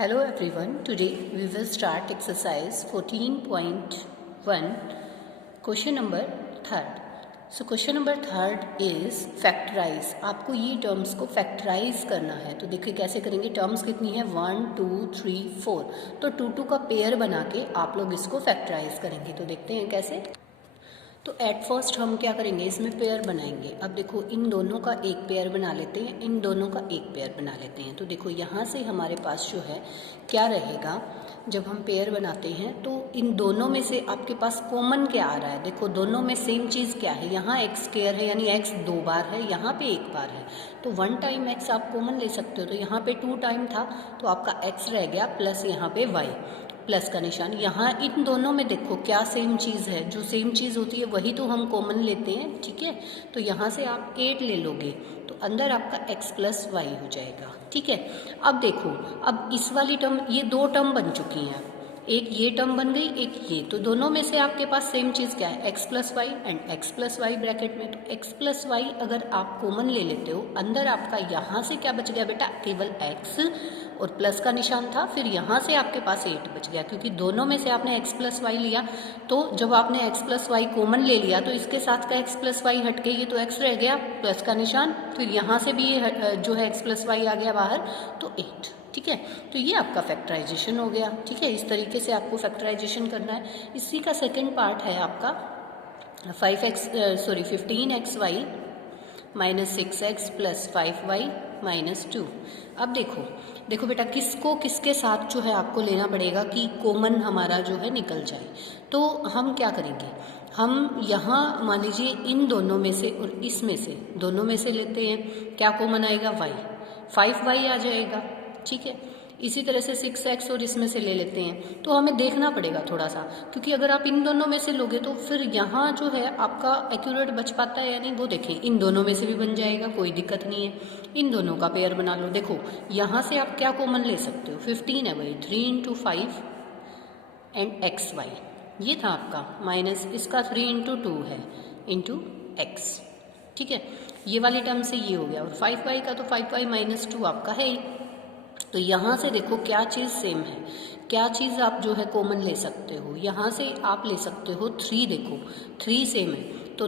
Hello everyone, today we will start exercise 14.1 question number third. So question number third is factorize. आपको ये terms को factorise करना है। तो देखिए कैसे करेंगे। टर्म्स कितनी है 1 2 3 4, तो 2 का पेयर बना के आप लोग इसको फैक्टराइज करेंगे। तो देखते हैं कैसे। तो एट फर्स्ट हम क्या करेंगे, इसमें पेयर बनाएंगे। अब देखो इन दोनों का एक पेयर बना लेते हैं, इन दोनों का एक पेयर बना लेते हैं। तो देखो यहाँ से हमारे पास जो है क्या रहेगा, जब हम पेयर बनाते हैं तो इन दोनों में से आपके पास कॉमन क्या आ रहा है। देखो दोनों में सेम चीज़ क्या है, यहाँ एक्स स्क्वायर है यानी एक्स 2 बार है, यहाँ पे 1 बार है। तो 1 टाइम एक्स आप कॉमन ले सकते हो। तो यहाँ पे 2 टाइम था तो आपका एक्स रह गया प्लस यहाँ पे वाई, प्लस का निशान। यहाँ इन दोनों में देखो क्या सेम चीज़ है, जो सेम चीज़ होती है वही तो हम कॉमन लेते हैं, ठीक है। तो यहाँ से आप 8 ले लोगे तो अंदर आपका x प्लस वाई हो जाएगा, ठीक है। अब देखो, अब इस वाली टर्म, ये 2 टर्म बन चुकी हैं, एक ये टर्म बन गई एक ये। तो दोनों में से आपके पास सेम चीज़ क्या है, x plus y and x plus y bracket में। तो x प्लस वाई अगर आप कॉमन ले लेते हो, अंदर आपका यहाँ से क्या बच गया बेटा, केवल x और प्लस का निशान था, फिर यहाँ से आपके पास 8 बच गया, क्योंकि दोनों में से आपने x प्लस वाई लिया। तो जब आपने x प्लस वाई कॉमन ले लिया तो इसके साथ का x प्लस वाई हट के ये तो x रह गया प्लस का निशान, फिर यहाँ से भी ये जो है x प्लस वाई आ गया बाहर, तो 8, ठीक है। तो ये आपका फैक्टराइजेशन हो गया, ठीक है। इस तरीके से आपको फैक्टराइजेशन करना है। इसी का सेकेंड पार्ट है आपका 15xy minus 6x plus 5y minus 2। अब देखो बेटा, किसको किसके साथ जो है आपको लेना पड़ेगा कि कॉमन हमारा जो है निकल जाए। तो हम क्या करेंगे, हम यहाँ मान लीजिए इन दोनों में से और इसमें से, दोनों में से लेते हैं, क्या कॉमन आएगा y, 5y आ जाएगा, ठीक है। इसी तरह से 6x और इसमें से ले लेते हैं। तो हमें देखना पड़ेगा थोड़ा सा, क्योंकि अगर आप इन दोनों में से लोगे तो फिर यहाँ जो है आपका एक्यूरेट बच पाता है या नहीं वो देखें। इन दोनों में से भी बन जाएगा, कोई दिक्कत नहीं है। इन दोनों का पेयर बना लो। देखो यहाँ से आप क्या कॉमन ले सकते हो, 15 है भाई, 3 इंटू 5 एंड एक्स वाई, ये था आपका, माइनस इसका 3 इंटू 2 है इंटू एक्स, ठीक है। ये वाली टर्म से ये हो गया, और 5y का तो 5y माइनस 2 आपका है ही। तो यहाँ से देखो क्या चीज़ सेम है, क्या चीज़ आप जो है कॉमन ले सकते हो। यहाँ से आप ले सकते हो 3, देखो 3 सेम है। तो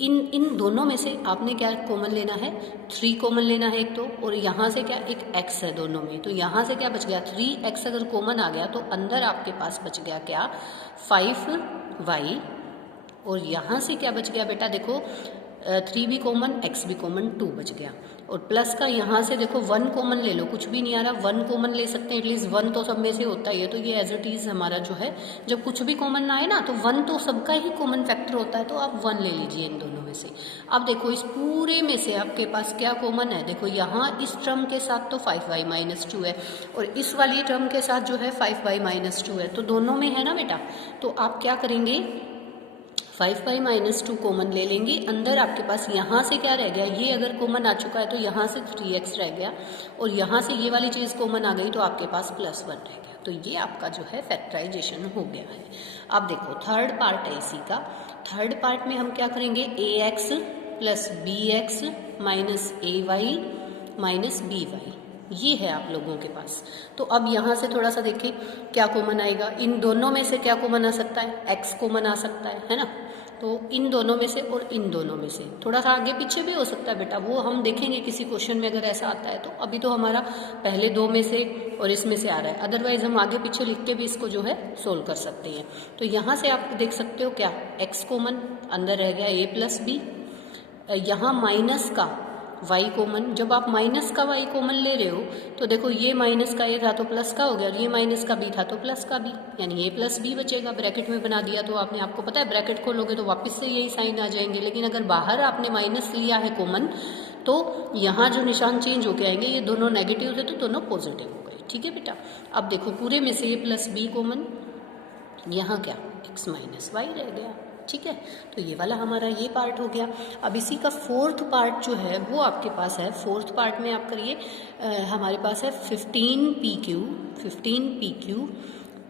इन दोनों में से आपने क्या कॉमन लेना है, 3 कॉमन लेना है एक तो, और यहाँ से क्या एक x है दोनों में। तो यहाँ से क्या बच गया, 3x अगर कॉमन आ गया तो अंदर आपके पास बच गया क्या, 5y, और यहाँ से क्या बच गया बेटा, देखो 3 भी कॉमन, x भी कॉमन, 2 बच गया। और प्लस का यहाँ से देखो 1 कॉमन ले लो, कुछ भी नहीं आ रहा, 1 कॉमन ले सकते हैं, एटलीस्ट 1 तो सब में से होता ही है। तो ये एज इट इज़ हमारा जो है, जब कुछ भी कॉमन ना आए ना तो 1 तो सबका ही कॉमन फैक्टर होता है, तो आप 1 ले लीजिए इन दोनों में से। अब देखो इस पूरे में से आपके पास क्या कॉमन है, देखो यहाँ इस टर्म के साथ तो 5y माइनस 2 है, और इस वाली टर्म के साथ जो है 5y माइनस 2 है, तो दोनों में है ना बेटा। तो आप क्या करेंगे, 5y माइनस 2 कॉमन ले लेंगे। अंदर आपके पास यहाँ से क्या रह गया, ये अगर कॉमन आ चुका है तो यहाँ से 3x रह गया, और यहाँ से ये वाली चीज़ कॉमन आ गई तो आपके पास प्लस 1 रह गया। तो ये आपका जो है फैक्टराइजेशन हो गया है। अब देखो थर्ड पार्ट है इसी का। थर्ड पार्ट में हम क्या करेंगे, ax plus bx minus ay minus by, ये है आप लोगों के पास। तो अब यहाँ से थोड़ा सा देखें क्या कॉमन आएगा। इन दोनों में से क्या कॉमन आ सकता है, x कॉमन आ सकता है ना। तो इन दोनों में से और इन दोनों में से, थोड़ा सा आगे पीछे भी हो सकता है बेटा, वो हम देखेंगे किसी क्वेश्चन में अगर ऐसा आता है तो। अभी तो हमारा पहले 2 में से और इसमें से आ रहा है, अदरवाइज हम आगे पीछे लिख के भी इसको जो है सोल्व कर सकते हैं। तो यहाँ से आप देख सकते हो क्या, x कॉमन, अंदर रह गया a प्लस बी, यहाँ माइनस का y कॉमन। जब आप माइनस का y कॉमन ले रहे हो तो देखो ये माइनस का a था तो प्लस का हो गया, और ये माइनस का b था तो प्लस का b, यानी a प्लस b बचेगा। ब्रैकेट में बना दिया तो आपने, आपको पता है ब्रैकेट खोलोगे तो वापस से यही साइन आ जाएंगे, लेकिन अगर बाहर आपने माइनस लिया है कॉमन तो यहाँ जो निशान चेंज होके आएंगे, ये दोनों नेगेटिव थे तो दोनों पॉजिटिव हो गए, ठीक है बेटा। अब देखो पूरे में से a प्लस b कॉमन, यहाँ क्या x माइनस वाई रह गया, ठीक है। तो ये वाला हमारा ये पार्ट हो गया। अब इसी का फोर्थ पार्ट जो है वो आपके पास है। फोर्थ पार्ट में आप करिए, हमारे पास है 15pq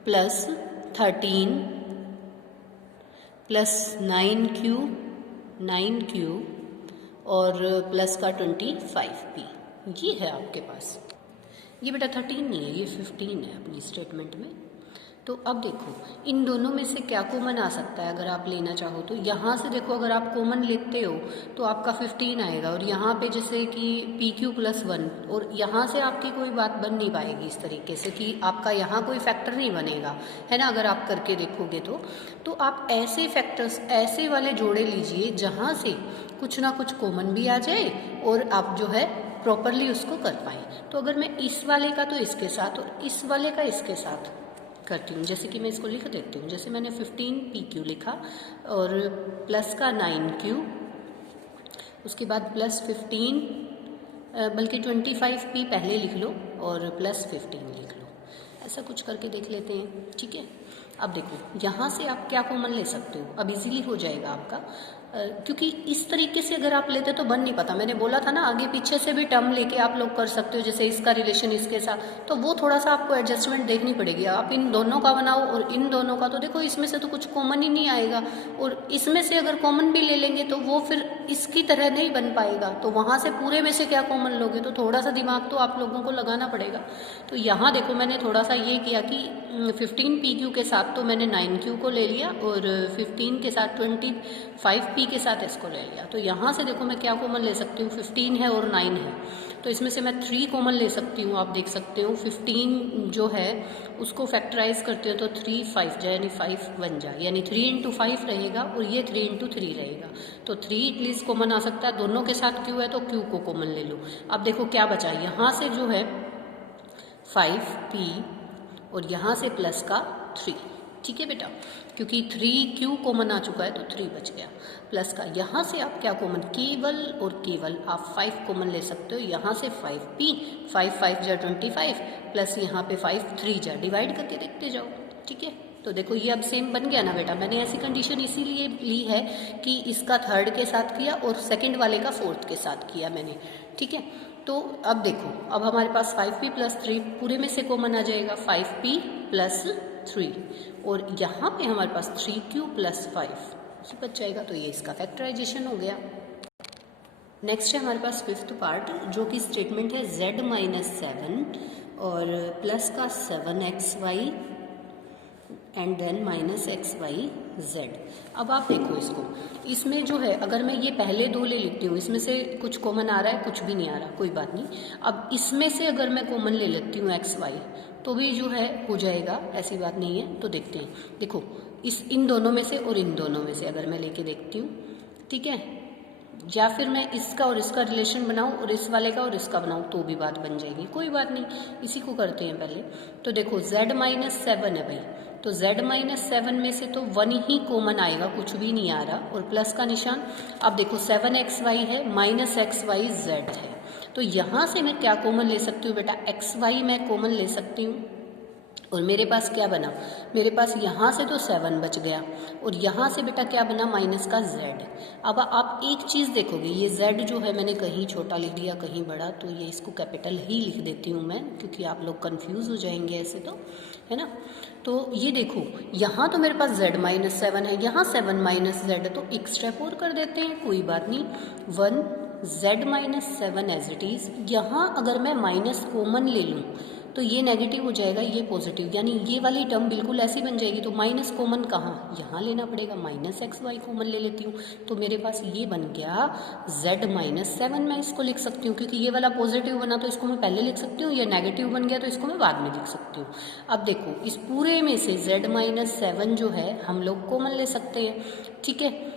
प्लस 13 प्लस 9q और प्लस का 25p, ये है आपके पास। ये बेटा 13 नहीं है, ये 15 है अपनी स्टेटमेंट में। तो अब देखो इन दोनों में से क्या कॉमन आ सकता है अगर आप लेना चाहो तो। यहाँ से देखो अगर आप कॉमन लेते हो तो आपका 15 आएगा, और यहाँ पे जैसे कि PQ+1, और यहाँ से आपकी कोई बात बन नहीं पाएगी इस तरीके से कि आपका यहाँ कोई फैक्टर नहीं बनेगा, है ना। अगर आप करके देखोगे तो आप ऐसे फैक्टर्स, ऐसे वाले जोड़े लीजिए जहाँ से कुछ ना कुछ कॉमन भी आ जाए और आप जो है प्रॉपरली उसको कर पाएँ। तो अगर मैं इस वाले का तो इसके साथ और इस वाले का इसके साथ करती हूँ, जैसे कि मैं इसको लिख देती हूँ। जैसे मैंने 15 PQ लिखा और प्लस का 9Q, उसके बाद प्लस 15 बल्कि 25P पहले लिख लो और प्लस 15 लिख लो। ऐसा कुछ करके देख लेते हैं, ठीक है। अब देखो यहाँ से आप क्या कॉमन ले सकते हो, अब इजीली हो जाएगा आपका, क्योंकि इस तरीके से अगर आप लेते तो बन नहीं पाता। मैंने बोला था ना आगे पीछे से भी टर्म लेके आप लोग कर सकते हो, जैसे इसका रिलेशन इसके साथ, तो वो थोड़ा सा आपको एडजस्टमेंट देखनी पड़ेगी। आप इन दोनों का बनाओ और इन दोनों का, तो देखो इसमें से तो कुछ कॉमन ही नहीं आएगा, और इसमें से अगर कॉमन भी ले लेंगे तो वो फिर इसकी तरह नहीं बन पाएगा। तो वहाँ से पूरे में से क्या कॉमन लोगे, तो थोड़ा सा दिमाग तो आप लोगों को लगाना पड़ेगा। तो यहाँ देखो मैंने थोड़ा सा ये किया कि 15 PQ के साथ तो मैंने 9Q को ले लिया और 15 के साथ 25P के साथ इसको ले लिया। तो यहाँ से देखो मैं क्या कॉमन ले सकती हूँ, 15 है और 9 है, तो इसमें से मैं 3 कॉमन ले सकती हूँ। आप देख सकते हो 15 जो है उसको फैक्टराइज करते हो तो 3 5 जाए, यानी 5 बन जाए, यानी 3 × 5 रहेगा और ये 3 × 3 रहेगा। तो 3 एटलीस्ट कॉमन आ सकता है। दोनों के साथ Q है तो Q को कॉमन ले लो। अब देखो क्या बचा, यहाँ से जो है 5P और यहाँ से प्लस का 3, ठीक है बेटा, क्योंकि 3Q कॉमन आ चुका है तो 3 बच गया। प्लस का यहाँ से आप क्या कॉमन, केवल और केवल आप 5 कॉमन ले सकते हो। यहाँ से 5P, 5 5 जा 25, प्लस यहाँ पे 5 3 जा, डिवाइड करके देखते जाओ, ठीक है। तो देखो ये अब सेम बन गया ना बेटा। मैंने ऐसी कंडीशन इसीलिए ली है कि इसका थर्ड के साथ किया और सेकंड वाले का फोर्थ के साथ किया मैंने, ठीक है। तो अब देखो अब हमारे पास 5P + 3 पूरे में से कॉमन आ जाएगा, 5P + 3, और यहाँ पे हमारे पास 3Q + 5 बच जाएगा। तो ये इसका फैक्टराइजेशन हो गया। नेक्स्ट है हमारे पास 5th पार्ट, जो कि स्टेटमेंट है z - 7 और प्लस का 7xy एंड देन -xyz। अब आप देखो इसको, इसमें जो है अगर मैं ये पहले दो ले लेती हूँ, इसमें से कुछ कॉमन आ रहा है, कुछ भी नहीं आ रहा, कोई बात नहीं। अब इसमें से अगर मैं कॉमन ले लेती हूँ xy तो भी जो है हो जाएगा, ऐसी बात नहीं है। तो देखते हैं, देखो इन दोनों में से और इन दोनों में से अगर मैं लेके देखती हूँ, ठीक है, या फिर मैं इसका और इसका रिलेशन बनाऊं और इस वाले का और इसका बनाऊं तो भी बात बन जाएगी, कोई बात नहीं। इसी को करते हैं पहले। तो देखो z - 7 है भाई, तो z - 7 में से तो 1 ही कॉमन आएगा, कुछ भी नहीं आ रहा, और प्लस का निशान। अब देखो 7xy है, -xyz है, तो यहाँ से मैं क्या कॉमन ले सकती हूँ बेटा, xy मैं कॉमन ले सकती हूँ, और मेरे पास क्या बना, मेरे पास यहाँ से तो 7 बच गया और यहाँ से बेटा क्या बना, माइनस का z। अब आप एक चीज़ देखोगे, ये z जो है मैंने कहीं छोटा लिख दिया कहीं बड़ा, तो ये इसको कैपिटल ही लिख देती हूँ मैं, क्योंकि आप लोग कंफ्यूज हो जाएंगे ऐसे, तो है ना। तो ये देखो यहाँ तो मेरे पास z - 7 है, यहाँ 7 - z, तो एक स्टेप और कर देते हैं, कोई बात नहीं। 1 z - 7 एज इट इज़। यहाँ अगर मैं माइनस कॉमन ले लूँ तो ये नेगेटिव हो जाएगा, ये पॉजिटिव, यानी ये वाली टर्म बिल्कुल ऐसी बन जाएगी। तो माइनस कॉमन कहाँ, यहाँ लेना पड़ेगा, -xy कॉमन ले लेती हूँ, तो मेरे पास ये बन गया z - 7। मैं इसको लिख सकती हूँ क्योंकि ये वाला पॉजिटिव बना तो इसको मैं पहले लिख सकती हूँ, ये नेगेटिव बन गया तो इसको मैं बाद में लिख सकती हूँ। अब देखो इस पूरे में से z - 7 जो है हम लोग कॉमन ले सकते हैं, ठीक है।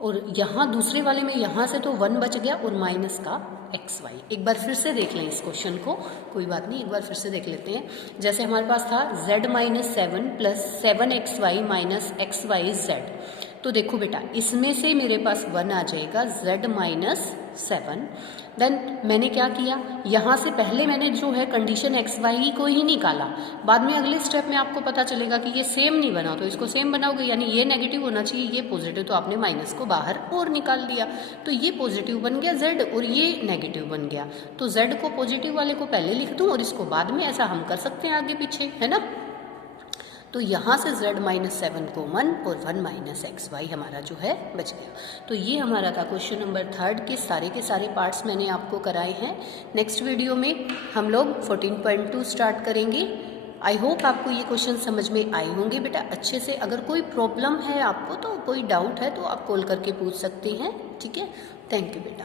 और यहाँ दूसरे वाले में यहाँ से तो 1 बच गया और माइनस का xy। एक बार फिर से देख लें इस क्वेश्चन को, कोई बात नहीं, एक बार फिर से देख लेते हैं। जैसे हमारे पास था z - 7 + 7xy - xyz, तो देखो बेटा इसमें से मेरे पास 1 आ जाएगा z - 7। देन मैंने क्या किया, यहाँ से पहले मैंने जो है कंडीशन xy को ही निकाला, बाद में अगले स्टेप में आपको पता चलेगा कि ये सेम नहीं बना, तो इसको सेम बनाओगे, यानी ये नेगेटिव होना चाहिए, ये पॉजिटिव, तो आपने माइनस को बाहर और निकाल दिया, तो ये पॉजिटिव बन गया z और ये नेगेटिव बन गया। तो z को पॉजिटिव वाले को पहले लिख दूँ और इसको बाद में, ऐसा हम कर सकते हैं आगे पीछे, है ना। तो यहाँ से z माइनस 7 कॉमन और 1 माइनस एक्स वाई हमारा जो है बच गया। तो ये हमारा था क्वेश्चन नंबर 3 के सारे पार्ट्स मैंने आपको कराए हैं। नेक्स्ट वीडियो में हम लोग 14.2 स्टार्ट करेंगे। आई होप आपको ये क्वेश्चन समझ में आए होंगे बेटा अच्छे से। अगर कोई प्रॉब्लम है आपको, तो कोई डाउट है तो आप कॉल करके पूछ सकते हैं, ठीक है। थैंक यू बेटा।